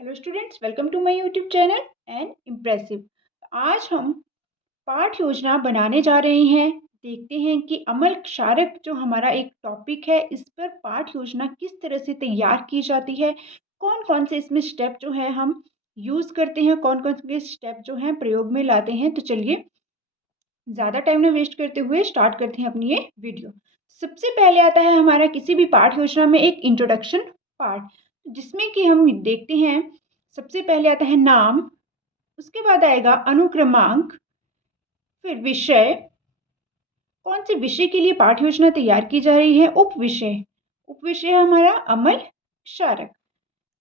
Hello students, welcome to my YouTube channel and impressive. आज हम पाठ योजना बनाने जा रहे हैं। देखते हैं कि अमल क्षारक जो हमारा एक टॉपिक है, इस पर पाठ योजना किस तरह से तैयार की जाती है, कौन कौन से इसमें स्टेप जो है हम यूज़ करते हैं, कौन कौन से स्टेप जो हैं प्रयोग में लाते हैं। तो चलिए ज़्यादा टाइम ना वेस्ट करते हुए स्टार्ट करते हैं अपनी ये वीडियो। सबसे पहले आता है हमारा किसी भी पाठ योजना में एक इंट्रोडक्शन पार्ट, जिसमें कि हम देखते हैं सबसे पहले आता है नाम, उसके बाद आएगा अनुक्रमांक, फिर विषय, कौन से विषय के लिए पाठ योजना तैयार की जा रही है, उप विषय है हमारा अमल क्षारक,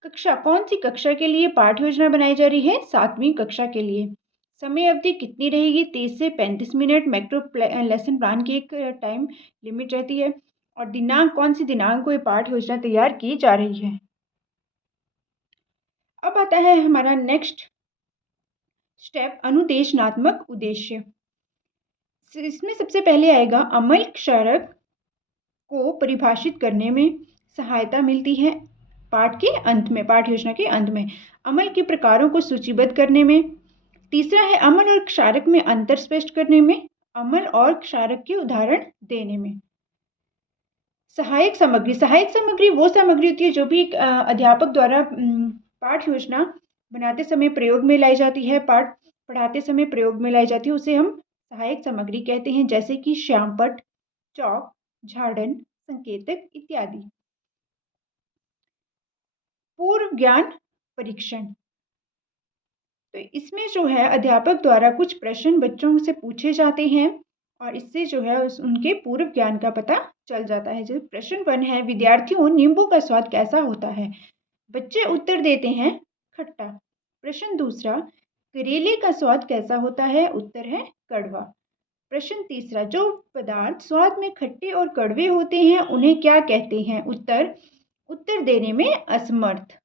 कक्षा, कौन सी कक्षा के लिए पाठ योजना बनाई जा रही है, 7वीं कक्षा के लिए। समय अवधि कितनी रहेगी, 30 से 35 मिनट मैक्रो लेसन प्लान की एक टाइम लिमिट रहती है। और दिनांक, कौन सी दिनांक को ये पाठ योजना तैयार की जा रही है। अब आता है हमारा नेक्स्ट स्टेप, अनुदेशनात्मक उद्देश्य। इसमें सबसे पहले आएगा अमल क्षारक को परिभाषित करने में सहायता मिलती है। पाठ के अंत में, पाठ योजना के अंत में अमल के प्रकारों को सूचीबद्ध करने में। तीसरा है अमल और क्षारक में अंतर स्पष्ट करने में, अमल और क्षारक के उदाहरण देने में। सहायक सामग्री वो सामग्री होती है जो भी एक अध्यापक द्वारा पाठ योजना बनाते समय प्रयोग में लाई जाती है, पाठ पढ़ाते समय प्रयोग में लाई जाती है, उसे हम सहायक सामग्री कहते हैं, जैसे कि श्यामपट्ट, चौक, झाड़न, संकेतक इत्यादि। पूर्व ज्ञान परीक्षण, तो इसमें जो है अध्यापक द्वारा कुछ प्रश्न बच्चों से पूछे जाते हैं और इससे जो है उनके पूर्व ज्ञान का पता चल जाता है। जैसे प्रश्न 1 है, विद्यार्थियों, नींबू का स्वाद कैसा होता है। बच्चे उत्तर देते हैं खट्टा। प्रश्न दूसरा, करेले का स्वाद कैसा होता है। उत्तर है कड़वा। प्रश्न तीसरा, जो पदार्थ स्वाद में खट्टे और कड़वे होते हैं उन्हें क्या कहते हैं। उत्तर देने में असमर्थ।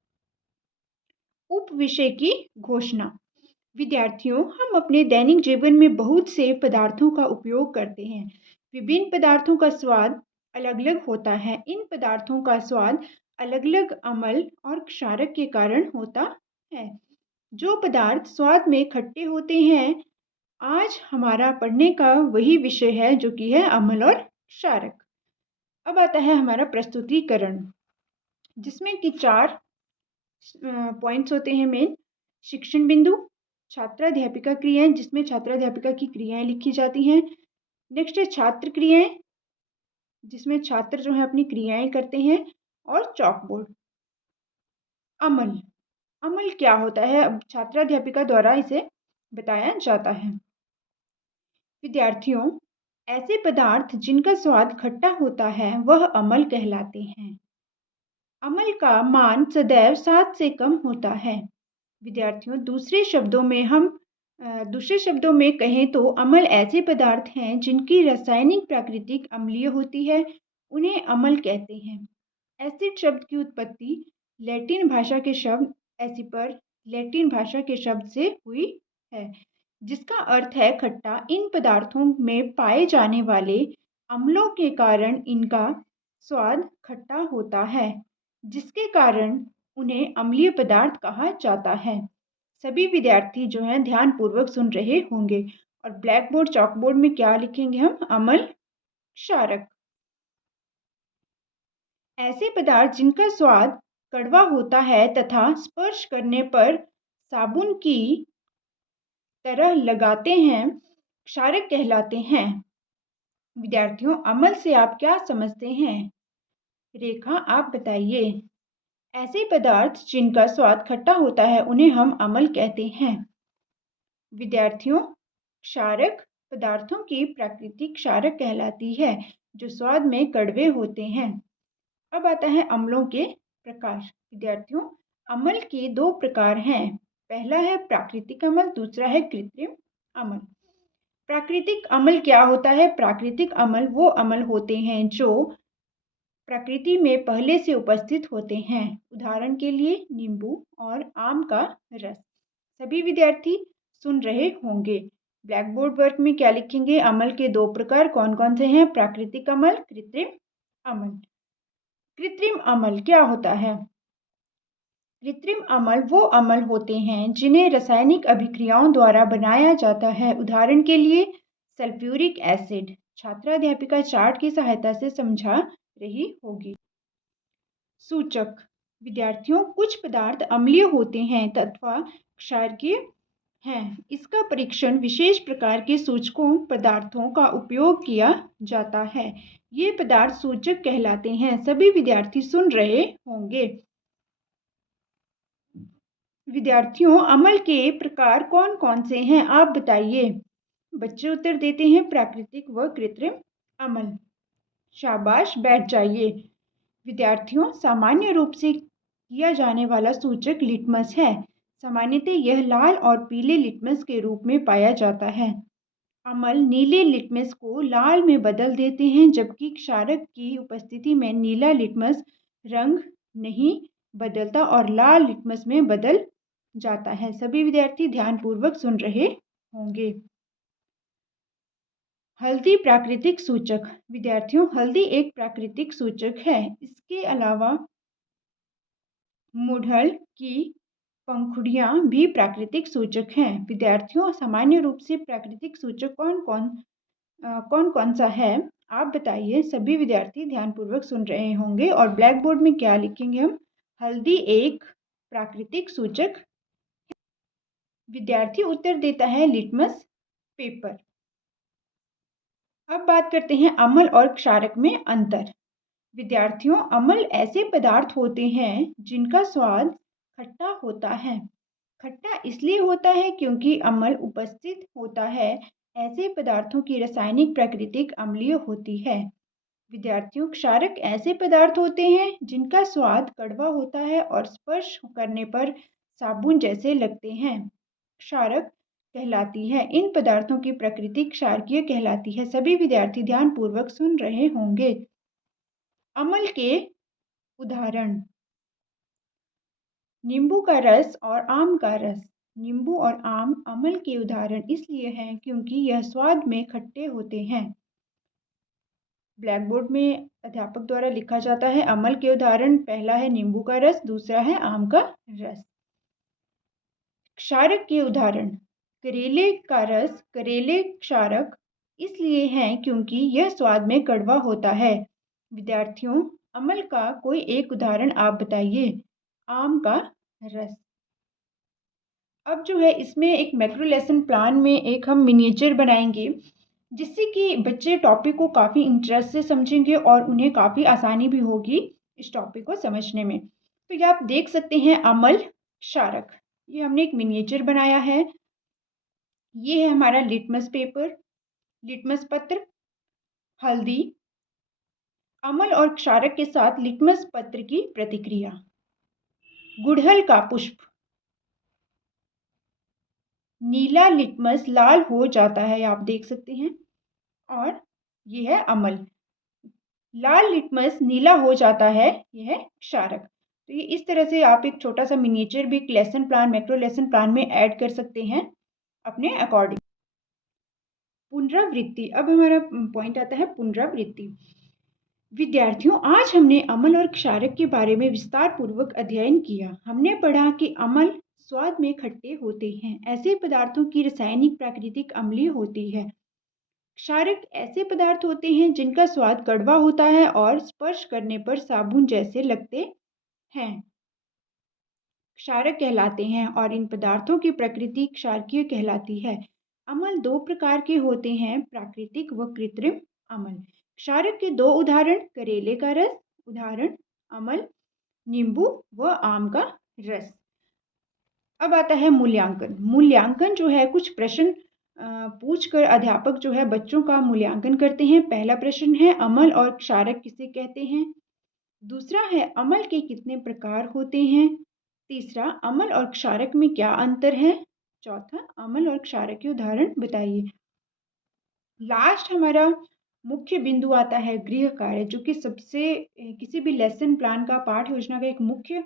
उप विषय की घोषणा। विद्यार्थियों, हम अपने दैनिक जीवन में बहुत से पदार्थों का उपयोग करते हैं। विभिन्न पदार्थों का स्वाद अलग अलग होता है। इन पदार्थों का स्वाद अलग अलग अमल और क्षारक के कारण होता है। जो पदार्थ स्वाद में खट्टे होते हैं, आज हमारा पढ़ने का वही विषय है जो कि है अमल और क्षारक। अब आता है हमारा प्रस्तुतिकरण, जिसमें कि 4 पॉइंट्स होते हैं मेन। शिक्षण बिंदु, छात्राध्यापिका क्रियाएं, जिसमें छात्राध्यापिका की क्रियाएं लिखी जाती हैं। नेक्स्ट है छात्र क्रियाएं, जिसमें छात्र जो है अपनी क्रियाएं करते हैं। और चॉकबोर्ड। अमल क्या होता है, अब छात्राध्यापिका द्वारा इसे बताया जाता है। विद्यार्थियों, ऐसे पदार्थ जिनका स्वाद खट्टा होता है वह अमल कहलाते हैं। अमल का मान सदैव 7 से कम होता है। विद्यार्थियों, दूसरे शब्दों में कहें तो अमल ऐसे पदार्थ हैं जिनकी रासायनिक प्राकृतिक अम्लीय होती है, उन्हें अमल कहते हैं। एसिड शब्द की उत्पत्ति लैटिन भाषा के शब्द एसिपर, लैटिन भाषा के शब्द से हुई है, जिसका अर्थ है खट्टा। इन पदार्थों में पाए जाने वाले अम्लों के कारण इनका स्वाद खट्टा होता है, जिसके कारण उन्हें अम्लीय पदार्थ कहा जाता है। सभी विद्यार्थी जो हैं ध्यानपूर्वक सुन रहे होंगे। और ब्लैक बोर्ड, चॉक बोर्ड में क्या लिखेंगे हम, अमल क्षारक। ऐसे पदार्थ जिनका स्वाद कड़वा होता है तथा स्पर्श करने पर साबुन की तरह लगाते हैं, क्षारक कहलाते हैं। विद्यार्थियों, अमल से आप क्या समझते हैं। रेखा, आप बताइए। ऐसे पदार्थ जिनका स्वाद खट्टा होता है उन्हें हम अमल कहते हैं। विद्यार्थियों, क्षारक पदार्थों की प्रकृति क्षारक कहलाती है, जो स्वाद में कड़वे होते हैं। अब आता है अम्लों के प्रकार। विद्यार्थियों, अमल के 2 प्रकार हैं। पहला है प्राकृतिक अमल, दूसरा है कृत्रिम अमल। प्राकृतिक अमल क्या होता है। प्राकृतिक अमल वो अमल होते हैं जो प्रकृति में पहले से उपस्थित होते हैं। उदाहरण के लिए नींबू और आम का रस। सभी विद्यार्थी सुन रहे होंगे। ब्लैक बोर्ड वर्क में क्या लिखेंगे, अमल के 2 प्रकार कौन कौन से हैं। प्राकृतिक अमल, कृत्रिम अमल। कृत्रिम अमल क्या होता है। कृत्रिम अम्ल वो अम्ल होते हैं जिन्हें रासायनिक अभिक्रियाओं द्वारा बनाया जाता है। उदाहरण के लिए सल्फ्यूरिक एसिड। छात्रा अध्यापिका चार्ट की सहायता से समझा रही होगी। सूचक। विद्यार्थियों, कुछ पदार्थ अम्लीय होते हैं अथवा क्षारीय हैं। इसका परीक्षण विशेष प्रकार के सूचकों पदार्थों का उपयोग किया जाता है। ये पदार्थ सूचक कहलाते हैं। सभी विद्यार्थी सुन रहे होंगे। विद्यार्थियों, अम्ल के प्रकार कौन कौन से हैं, आप बताइए। बच्चे उत्तर देते हैं प्राकृतिक व कृत्रिम अम्ल। शाबाश, बैठ जाइए। विद्यार्थियों, सामान्य रूप से किया जाने वाला सूचक लिटमस है। सामान्यतः यह लाल और पीले लिटमस के रूप में पाया जाता है। अम्ल नीले लिटमस को लाल में बदल देते हैं, जबकि क्षारक की उपस्थिति में नीला लिटमस रंग नहीं बदलता और लाल लिटमस में बदल जाता है। सभी विद्यार्थी ध्यानपूर्वक सुन रहे होंगे। हल्दी प्राकृतिक सूचक। विद्यार्थियों, हल्दी एक प्राकृतिक सूचक है। इसके अलावा मुढ़ल की पंखुड़ियाँ भी प्राकृतिक सूचक हैं। विद्यार्थियों, सामान्य रूप से प्राकृतिक सूचक कौन कौन सा है, आप बताइए। सभी विद्यार्थी ध्यानपूर्वक सुन रहे होंगे और ब्लैक बोर्ड में क्या लिखेंगे हम? हल्दी एक प्राकृतिक सूचक। विद्यार्थी उत्तर देता है लिटमस पेपर। अब बात करते हैं अम्ल और क्षारक में अंतर। विद्यार्थियों, अम्ल ऐसे पदार्थ होते हैं जिनका स्वाद खट्टा होता है। खट्टा इसलिए होता है क्योंकि अम्ल उपस्थित होता है। ऐसे पदार्थों की रासायनिक प्रकृति अम्लीय होती है। विद्यार्थियों, क्षारक ऐसे पदार्थ होते हैं जिनका स्वाद कड़वा होता है और स्पर्श करने पर साबुन जैसे लगते हैं। क्षारक कहलाती है। इन पदार्थों की प्रकृति क्षारकीय कहलाती है। सभी विद्यार्थी ध्यानपूर्वक सुन रहे होंगे। अम्ल के उदाहरण। नींबू का रस और आम का रस। नींबू और आम अम्ल के उदाहरण इसलिए हैं क्योंकि यह स्वाद में खट्टे होते हैं। ब्लैक बोर्ड में अध्यापक द्वारा लिखा जाता है अम्ल के उदाहरण। पहला है नींबू का रस, दूसरा है आम का रस। क्षारक के उदाहरण। करेले का रस करेले क्षारक इसलिए है क्योंकि यह स्वाद में कड़वा होता है। विद्यार्थियों, अम्ल का कोई एक उदाहरण आप बताइए। आम का रस। अब जो है इसमें एक मैक्रो लेसन प्लान में एक हम मिनिएचर बनाएंगे, जिससे कि बच्चे टॉपिक को काफ़ी इंटरेस्ट से समझेंगे और उन्हें काफ़ी आसानी भी होगी इस टॉपिक को समझने में। तो ये आप देख सकते हैं अम्ल क्षारक। ये हमने एक मिनिएचर बनाया है। ये है हमारा लिटमस पेपर, लिटमस पत्र, हल्दी, अम्ल और क्षारक के साथ लिटमस पत्र की प्रतिक्रिया, गुड़हल का पुष्प। नीला लिटमस लाल हो जाता है, आप देख सकते हैं। और ये है अम्ल। लाल लिटमस नीला हो जाता है, ये है क्षारक। तो ये इस तरह से आप एक छोटा सा मिनिएचर भी एक lesson plan, macro lesson plan में ऐड कर सकते हैं अपने अकॉर्डिंग। पुनरावृत्ति। अब हमारा पॉइंट आता है पुनरावृत्ति। विद्यार्थियों, आज हमने अम्ल और क्षारक के बारे में विस्तार पूर्वक अध्ययन किया। हमने पढ़ा कि अम्ल स्वाद में खट्टे होते हैं। ऐसे पदार्थों की रासायनिक प्राकृतिक अम्लीय होती है। क्षारक ऐसे पदार्थ होते हैं जिनका स्वाद कड़वा होता है और स्पर्श करने पर साबुन जैसे लगते हैं। क्षारक कहलाते हैं और इन पदार्थों की प्रकृति क्षारकीय कहलाती है। अम्ल दो प्रकार के होते हैं, प्राकृतिक व कृत्रिम अम्ल। क्षारक के दो उदाहरण, करेले का रस उदाहरण, अम्ल नींबू व आम का रस। अब आता है मूल्यांकन। मूल्यांकन जो है कुछ प्रश्न पूछकर अध्यापक जो है बच्चों का मूल्यांकन करते हैं। पहला प्रश्न है अम्ल और क्षारक किसे कहते हैं। दूसरा है अम्ल के कितने प्रकार होते हैं। तीसरा, अम्ल और क्षारक में क्या अंतर है। चौथा, अम्ल और क्षारक के उदाहरण बताइए। लास्ट हमारा मुख्य बिंदु आता है गृह कार्य, जो कि सबसे किसी भी लेसन प्लान का पाठ योजना का एक मुख्य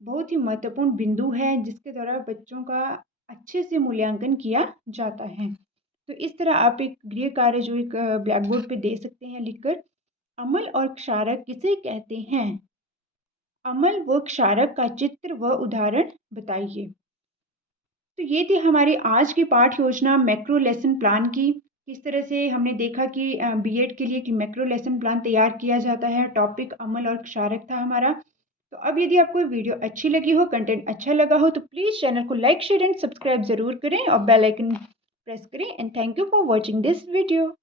बहुत ही महत्वपूर्ण बिंदु है, जिसके द्वारा बच्चों का अच्छे से मूल्यांकन किया जाता है। तो इस तरह आप एक गृह कार्य जो एक ब्लैक बोर्ड पे दे सकते हैं लिखकर। अम्ल और क्षारक किसे कहते हैं। अमल व क्षारक का चित्र व उदाहरण बताइए। तो ये थी हमारी आज की पाठ योजना मैक्रो लेसन प्लान की। किस तरह से हमने देखा कि बीएड के लिए कि मैक्रो लेसन प्लान तैयार किया जाता है। टॉपिक अमल और क्षारक था हमारा। तो अब यदि आपको वीडियो अच्छी लगी हो, कंटेंट अच्छा लगा हो, तो प्लीज़ चैनल को लाइक, शेयर एंड सब्सक्राइब ज़रूर करें और बेल आइकन प्रेस करें। And thank you for watching this video.